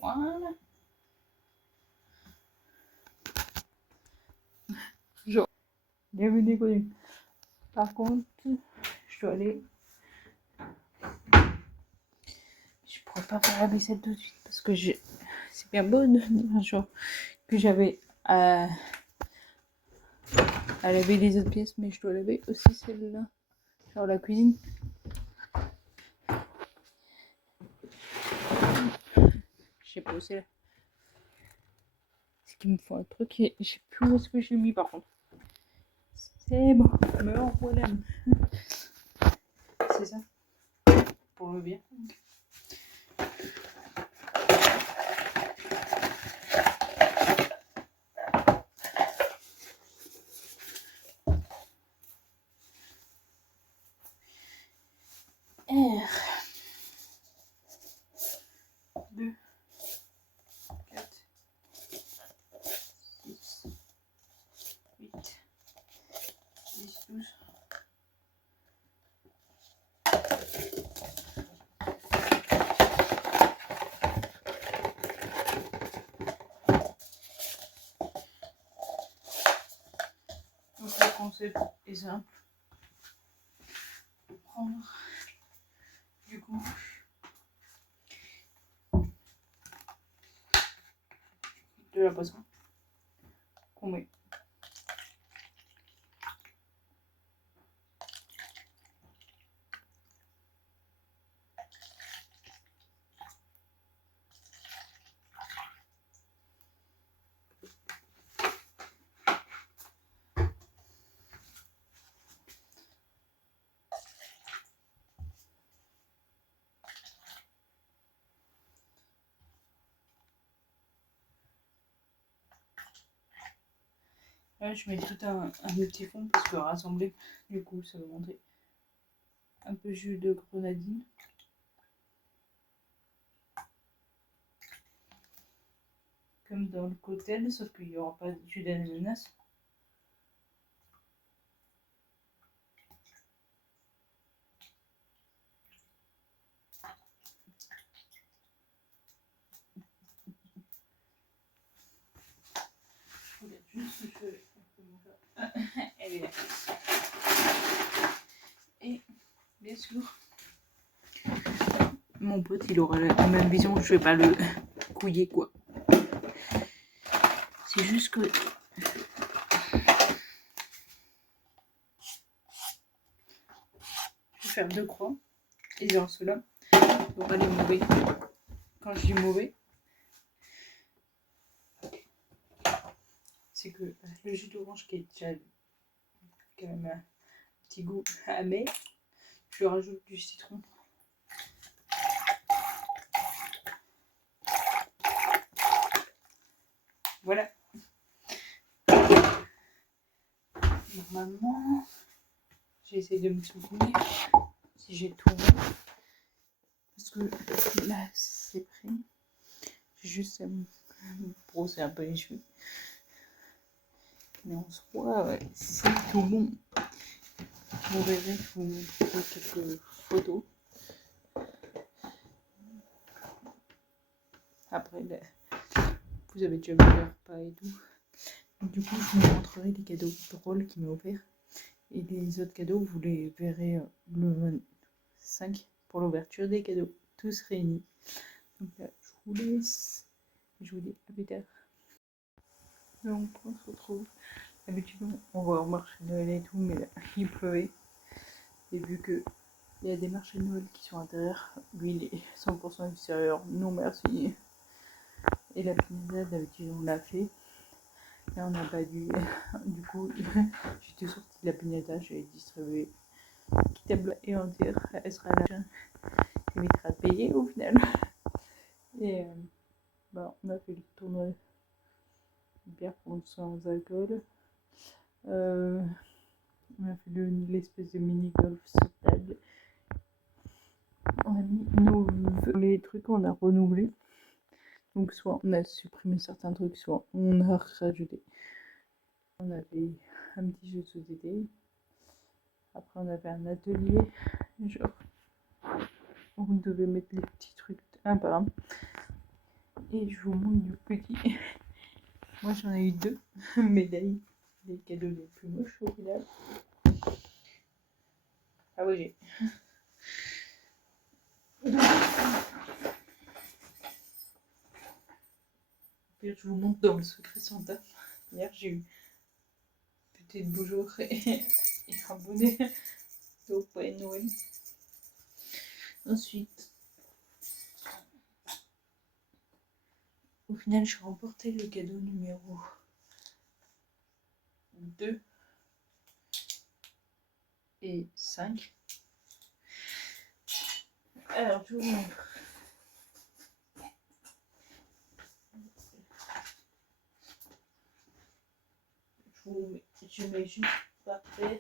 Voilà. Genre, bien vu ni connu. Par contre, je dois aller. Je pourrais pas faire la vaisselle tout de suite parce que c'est bien beau genre, que j'avais à laver les autres pièces, mais je dois laver aussi celle-là. Genre la cuisine. Je sais pas où c'est là. C'est qu'il me faut un truc et je sais plus où est-ce que je l'ai mis par contre. C'est bon, me voilà. C'est ça. Pour le bien. R. 2. concept est simple. Je vais prendre du coup de la poisson qu'on met. Là, je mets tout un petit fond parce que rassembler, du coup, ça va montrer un peu jus de grenadine. Comme dans le cocktail, sauf qu'il n'y aura pas de jus d'ananas. Je regarde juste ce que je fais. Elle est là. Et bien sûr, mon pote il aura la même vision, je vais pas le couiller quoi. C'est juste que je vais faire 2 croix et dans cela, on va les mauvais. Quand je dis mauvais, c'est que le jus d'orange qui est déjà quand même un petit goût amer, je rajoute du citron. Voilà. Normalement, j'essaie de me souvenir si j'ai tout mis. Parce que là, c'est prêt. J'ai juste à me brosser un peu les cheveux. Mais en soi, ouais, c'est tout bon. Vous verrez, je vous montrerai quelques photos. Après, là, vous avez déjà vu le repas et tout. Du coup, je vous montrerai les cadeaux drôles qu'il m'a offerts. Et les autres cadeaux, vous les verrez le 25 pour l'ouverture des cadeaux, tous réunis. Donc là, je vous laisse. Je vous dis à plus tard. Donc, on se retrouve. D'habitude, on va au marché de Noël et tout, mais là, il pleuvait. Et vu que il y a des marchés de Noël qui sont intérieurs, lui, il est 100% extérieur. Non, merci. Et la pizza, d'habitude, on l'a fait. Là, on n'a pas dû. Du coup, j'étais sortie de la pignata, j'ai distribué table et entière. Elle sera là. Elle évitera de payer au final. Et bah, on a fait le tournoi de bière sans alcool. On a fait l'espèce de mini-golf sur table. On a mis les trucs qu'on a renouvelés. Donc soit on a supprimé certains trucs, soit on a rajouté. On avait un petit jeu de société. Après on avait un atelier. Genre on devait mettre les petits trucs un par un. Et je vous montre du petit. Moi j'en ai eu 2 médailles. Les cadeaux les plus moches au final. Ah oui j'ai. Je vous montre dans le secret Santa. Hier j'ai eu petite bougeoire et un bonnet au Père Noël. Ensuite, au final, j'ai remporté le cadeau numéro 2 et 5. Alors, je vous montre. Je mets juste par terre.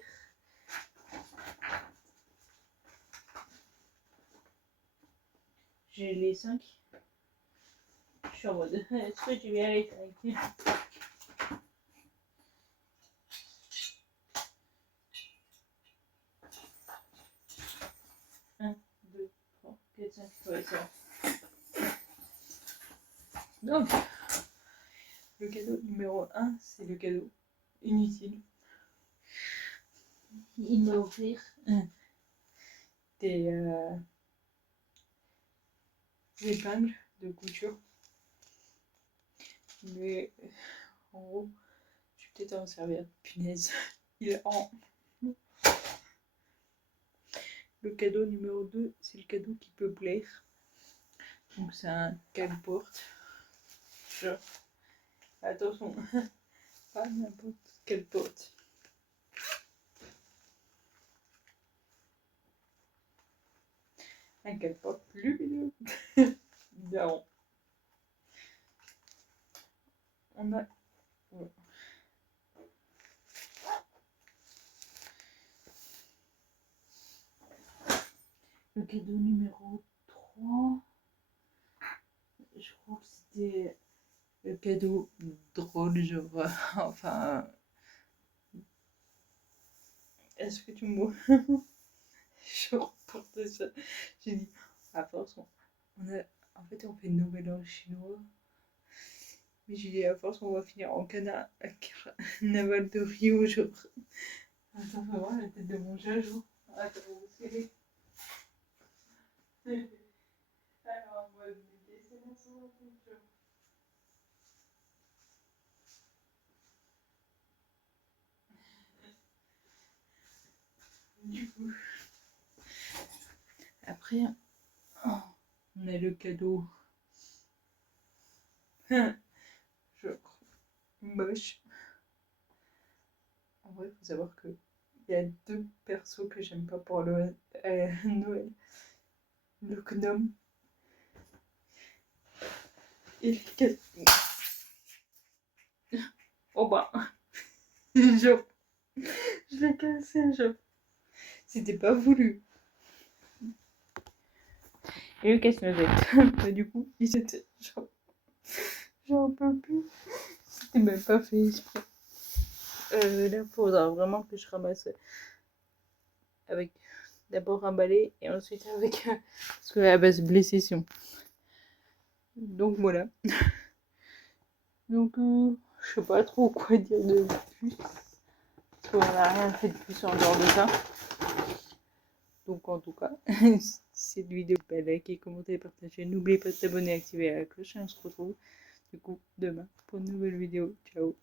J'ai les 5. Je suis en mode, est-ce que tu viens les 5 1, 2, 3, 4, 5. Ouais, c'est bon. Donc, le cadeau numéro 1, c'est le cadeau inutile. il m'a offert des épingles de couture. Mais en gros, je vais peut-être en servir. Punaise, il est en. Le cadeau numéro 2, c'est le cadeau qui peut plaire. Donc c'est un cale-porte. Genre, attention, pas n'importe quelle porte. Un cale-porte lumineux. Bien. On a. Ouais. Le cadeau numéro 3, je crois que c'était le cadeau drôle, genre, enfin, est-ce que tu me vois? Je reporte ça. J'ai dit, à force, en fait, on fait Nouvel An chinois. Mais j'ai dit, à force, on va finir en carnaval de Rio, genre. Attends, faut voir la tête de mon chat, genre. Attends, c'est. Alors, on va me laisser sur la peinture. Du coup, après, oh, on a le cadeau. Genre, moche. En vrai, il faut savoir que il y a 2 persos que j'aime pas pour le Noël. Le gnome et le cadeau. Oh bah, genre, je l'ai cassé, genre. C'était pas voulu. Et le casse-noisette. Bah, du coup, il s'était genre, j'en peux plus. C'était même pas fait exprès. Là, faudra vraiment que je ramasse avec d'abord un balai et ensuite avec parce que à base blessée si on. Donc voilà. Donc je sais pas trop quoi dire de plus. Parce qu'on n'a rien fait de plus en dehors de ça. Donc en tout cas, si cette vidéo vous plaît, likez, commentez, partagez. N'oubliez pas de t'abonner et activer la cloche et on se retrouve du coup demain pour une nouvelle vidéo. Ciao.